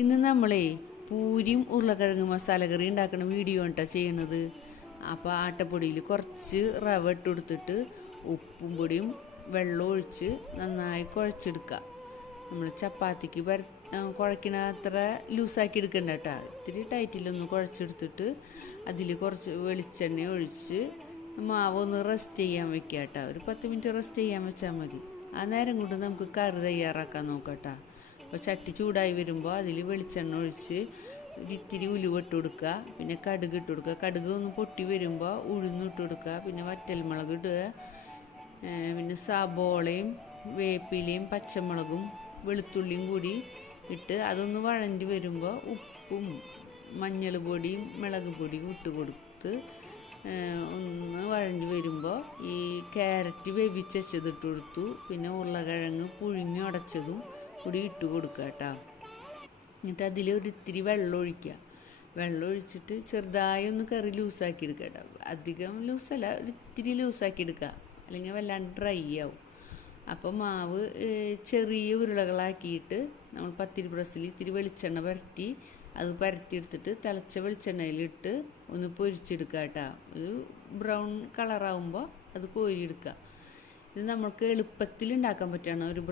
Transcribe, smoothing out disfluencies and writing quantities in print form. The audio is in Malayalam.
ഇന്ന് നമ്മളെ പൂരിയും ഉരുളക്കിഴങ്ങ് മസാല കറി ഉണ്ടാക്കുന്ന വീഡിയോ കേട്ടോ ചെയ്യണത്. അപ്പോൾ ആട്ടപ്പൊടിയിൽ കുറച്ച് റവ ഇട്ട് കൊടുത്തിട്ട് ഉപ്പും പൊടിയും വെള്ളം ഒഴിച്ച് നന്നായി കുഴച്ചെടുക്കുക. നമ്മൾ ചപ്പാത്തിക്ക് കുഴക്കണ അത്ര ലൂസാക്കി എടുക്കണ്ട കേട്ടോ. ഇത്തിരി ടൈറ്റിലൊന്ന് കുഴച്ചെടുത്തിട്ട് അതിൽ കുറച്ച് വെളിച്ചെണ്ണ ഒഴിച്ച് മാവ് ഒന്ന് റെസ്റ്റ് ചെയ്യാൻ വെക്കുക കേട്ടോ. ഒരു 10 മിനിറ്റ് റെസ്റ്റ് ചെയ്യാൻ വെച്ചാൽ മതി. ആ നേരം കൊണ്ട് നമുക്ക് കറി തയ്യാറാക്കാൻ നോക്കാം കേട്ടോ. അപ്പോൾ ചട്ടി ചൂടായി വരുമ്പോൾ അതിൽ വെളിച്ചെണ്ണ ഒഴിച്ച് ഇത്തിരി ഉലുവ ഇട്ട് കൊടുക്കുക, പിന്നെ കടുക് ഇട്ട് കൊടുക്കുക. കടുക് ഒന്ന് പൊട്ടി വരുമ്പോൾ ഉഴുന്നിട്ട് കൊടുക്കുക, പിന്നെ വറ്റൽമുളക് ഇടുക, പിന്നെ സബോളയും വേപ്പിലയും പച്ചമുളകും വെളുത്തുള്ളിയും കൂടി ഇട്ട് അതൊന്ന് വഴണ്ടി വരുമ്പോൾ ഉപ്പും മഞ്ഞൾ പൊടിയും മുളക് പൊടിയും ഇട്ട് കൊടുത്ത് ഒന്ന് വഴഞ്ഞ് വരുമ്പോൾ ഈ ക്യാരറ്റ് വേവിച്ചതിട്ട് കൊടുത്തു, പിന്നെ ഉരുളക്കിഴങ്ങ് പുഴുങ്ങി ഉടച്ചതും കൂടി ഇട്ട് കൊടുക്കുക കേട്ടോ. എന്നിട്ട് അതിൽ ഒരിത്തിരി വെള്ളം ഒഴിക്കുക. വെള്ളം ഒഴിച്ചിട്ട് ചെറുതായി ഒന്ന് കറി ലൂസാക്കി എടുക്കുക കേട്ടോ. അധികം ലൂസല്ല, ഒരിത്തിരി ലൂസാക്കി എടുക്കുക, അല്ലെങ്കിൽ വല്ലാണ്ട് ഡ്രൈ ആവും. അപ്പോൾ മാവ് ചെറിയ ഉരുളകളാക്കിയിട്ട് നമ്മൾ പത്തിരി പ്രസ്സിൽ ഇത്തിരി വെളിച്ചെണ്ണ പുരട്ടി അത് പരത്തിയെടുത്തിട്ട് തിളച്ച വെളിച്ചെണ്ണയിലിട്ട് ഒന്ന് പൊരിച്ചെടുക്കുക കേട്ടോ. ഒരു ബ്രൗൺ കളറാവുമ്പോൾ അത് കോരിയെടുക്കുക. ഇത് നമുക്ക് എളുപ്പത്തിൽ ഉണ്ടാക്കാൻ പറ്റുകയാണ്. ഒരു